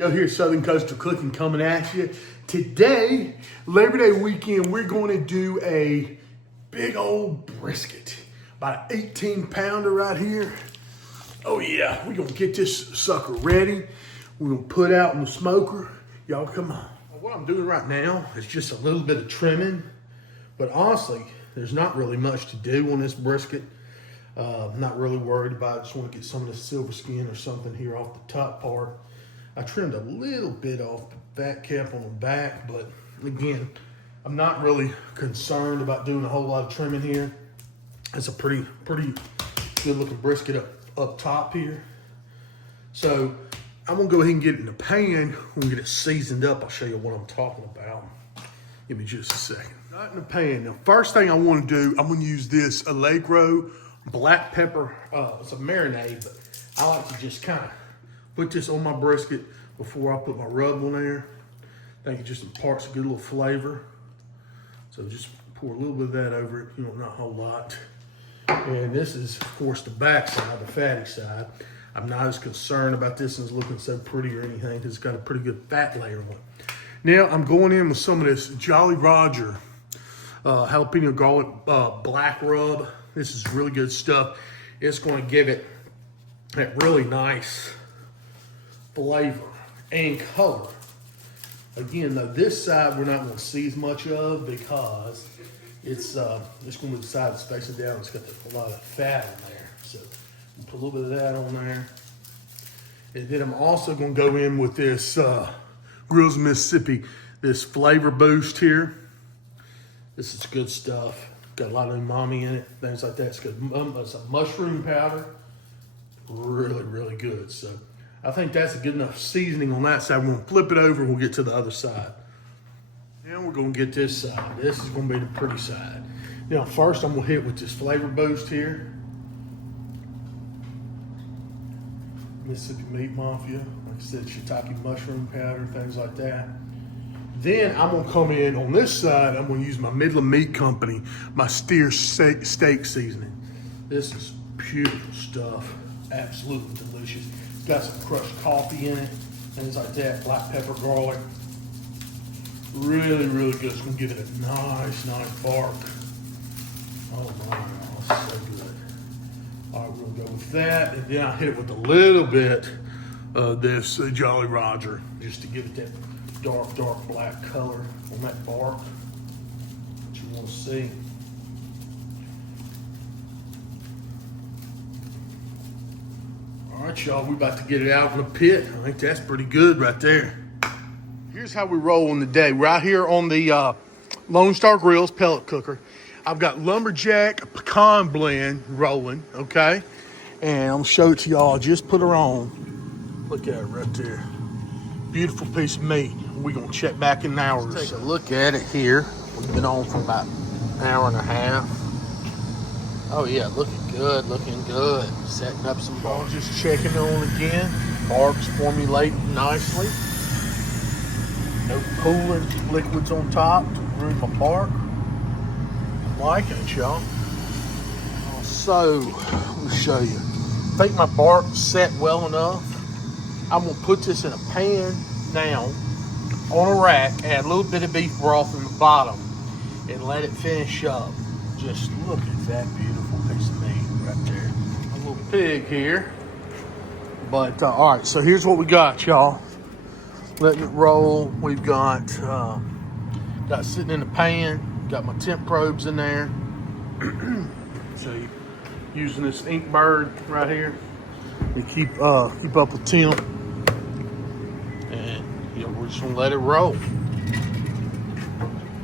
Yo, here's Southern Coastal Cooking coming at you. Today, Labor Day weekend, we're going to do a big old brisket. About an 18 pounder right here. Oh yeah, we're gonna get this sucker ready. We're gonna put out in the smoker. Y'all come on. What I'm doing right now is just a little bit of trimming, but honestly, there's not really much to do on this brisket. I'm not really worried about it. I just want to get some of the silver skin or something here off the top part. I trimmed a little bit off the fat cap on the back, but again, I'm not really concerned about doing a whole lot of trimming here. It's a pretty good looking brisket up top here. So I'm gonna go ahead and get it in the pan. We'll get it seasoned up. I'll show you what I'm talking about. Give me just a second. Not in the pan. Now, first thing I want to do, I'm gonna use this Allegro black pepper. It's a marinade, but I like to just kind of put this on my brisket before I put my rub on there. I think it just imparts a good little flavor. So just pour a little bit of that over it, not a whole lot. And this is, of course, the back side, the fatty side. I'm not as concerned about this as looking so pretty or anything because it's got a pretty good fat layer on it. Now I'm going in with some of this Jolly Roger jalapeno garlic black rub. This is really good stuff. It's going to give it that really nice flavor and color. Again, though, this side we're not going to see as much of because it's going to be the side that's facing down. It's got a lot of fat in there. So we'll put a little bit of that on there. And then I'm also going to go in with this Grills of Mississippi, this flavor boost here. This is good stuff. Got a lot of umami in it, things like that. It's good. It's a mushroom powder. Really, really good. So I think that's a good enough seasoning on that side. We're going to flip it over and we'll get to the other side. Now we're going to get this side. This is going to be the pretty side. Now first I'm going to hit with this flavor boost here. Mississippi Meat Mafia. Like I said, shiitake mushroom powder, things like that. Then I'm going to come in on this side. I'm going to use my Midland Meat Company, my steer steak seasoning. This is beautiful stuff. Absolutely delicious. Got some crushed coffee in it, things like that. Black pepper, garlic. Really, really good. It's going to give it a nice bark. Oh my, so good. All right, we're going to go with that. And then I hit it with a little bit of this Jolly Roger just to give it that dark black color on that bark that you want to see. All right, y'all, we're about to get it out in the pit. I think that's pretty good right there. Here's how we roll in the day. Right here on the Lone Star Grills pellet cooker, I've got LumberJack pecan blend rolling, okay? And I'm gonna show it to y'all. Just put her on. Look at it right there. Beautiful piece of meat. We're gonna check back in an hour. Let's take a look at it here. We've been on for about an hour and a half. Oh yeah, looking good. Setting up some bark. Just checking on again. Bark's formulating nicely. No pooling liquids on top to ruin my bark. I'm liking it, y'all. So, let me show you. I think my bark set well enough. I'm gonna put this in a pan now on a rack, add a little bit of beef broth in the bottom, and let it finish up. Just look at that beautiful piece of meat right there. A little pig here. But, all right, so here's what we got, y'all. Letting it roll. We've got sitting in the pan, got my temp probes in there. So using this ink bird right here to keep up with temp. And we're just gonna let it roll.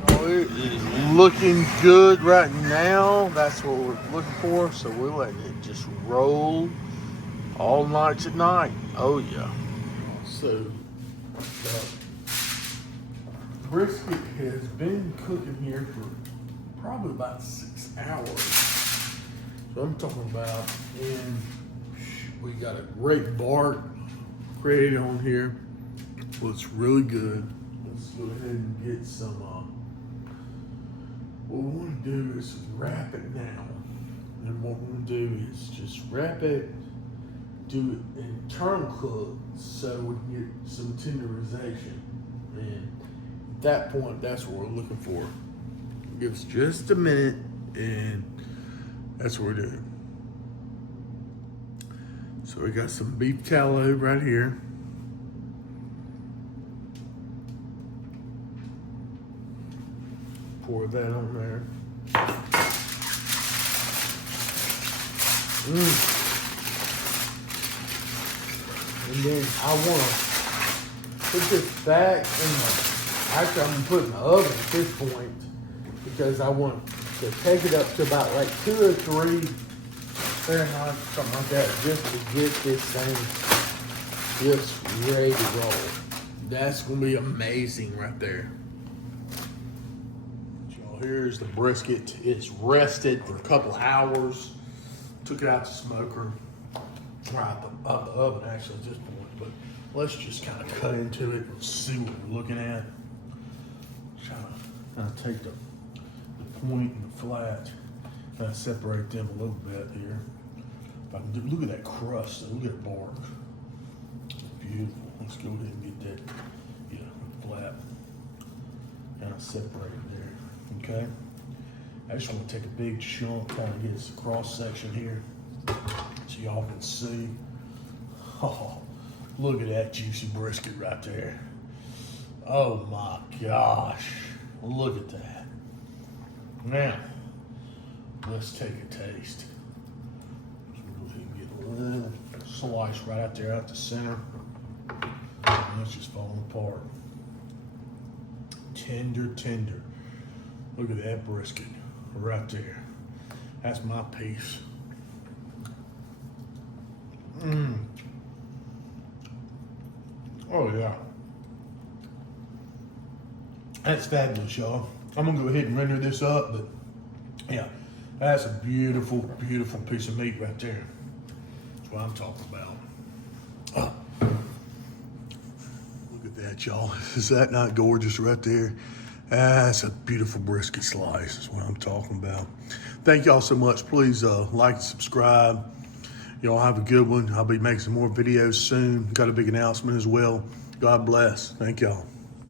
Oh, it is looking good right now. That's what we're looking for. So we're letting it just roll all night tonight. Oh yeah. So the brisket has been cooking here for probably about 6 hours. So I'm talking about, and we got a great bark created on here. Looks really good. Let's go ahead and get some, what we want to do is wrap it now. And what we're going to do is just wrap it do it in turn cook so we can get some tenderization. And at that point, that's what we're looking for. Give us just a minute, and that's what we're doing. So we got some beef tallow right here. Pour that on there. And then I want to put this back in the, actually I'm going to put it in the oven at this point because I want to take it up to about like 2 or 3 Fahrenheit, something like that, just to get this thing just ready to roll. That's going to be amazing right there. So here's the brisket. It's rested for a couple hours. Took it out the smoker, or out the oven actually at this point, but let's just kind of cut into it and see what we're looking at. Try to kind of take the point and the flat, kind of separate them a little bit here. If I can do, look at that crust, look at that bark. It's beautiful. Let's go ahead and get that, flat, kind of separate it there, okay? I just want to take a big chunk, kind of get this cross section here so y'all can see. Oh, look at that juicy brisket right there. Oh my gosh, look at that. Now, let's take a taste. So we'll go ahead and get a little slice right out there out the center. And it's just falling apart. Tender, tender. Look at that brisket. Right there. That's my piece. Oh yeah. That's fabulous, y'all. I'm gonna go ahead and render this up, but yeah, that's a beautiful, beautiful piece of meat right there. That's what I'm talking about. Oh. Look at that, y'all. Is that not gorgeous right there? That's a beautiful brisket slice. That's what I'm talking about. Thank y'all so much. Please like and subscribe. Y'all have a good one. I'll be making some more videos soon. Got a big announcement as well. God bless. Thank y'all.